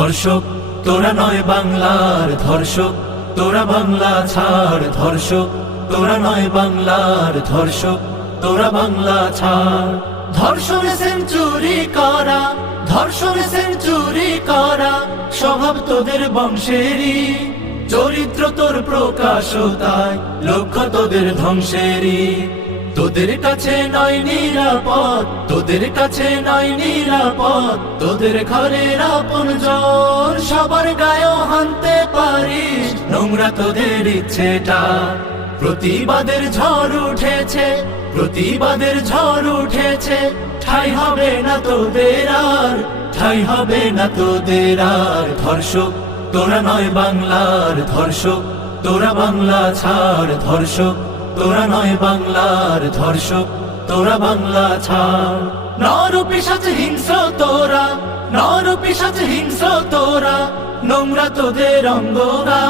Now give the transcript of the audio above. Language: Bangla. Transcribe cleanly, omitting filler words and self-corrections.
ধর্ষক তোরা নয় বাংলার ধর্ষক, তোরা বাংলা ছাড়। ধর্ষক তোরা নয় বাংলার ধর্ষক, তোরা বাংলা ছাড়। ধর্ষণ সেঞ্চুরি করা, ধর্ষণ সেঞ্চুরি করা স্বভাব তোদের বংশেরই। চরিত্র তোর প্রকাশ তাই, লক্ষ্য তোদের ধ্বংসেরই। তোদের কাছে নয় নিরাপদ, তোদের কাছে নয় নিরাপদ। তোদের ঘরের আপনজন সবার গায়ে হানতে পারিস, নোংরা তোদের ইচ্ছেটা। প্রতিবাদের ঝড় উঠেছে, প্রতিবাদের ঝড় উঠেছে। ঠাই হবে না তোদের আর, ঠাই হবে না তোদের আর। ধর্ষক তোরা নয় বাংলার ধর্ষক, তোরা বাংলা ছাড়। ধর্ষক তোরা নয় বাংলার ধর্ষক, তোরা বাংলা ছাড়। নরপিশাচ হিংস্র তোরা, নরপিশাচ হিংস্র তোরা, নোংরা তোদের অঙ্গরা।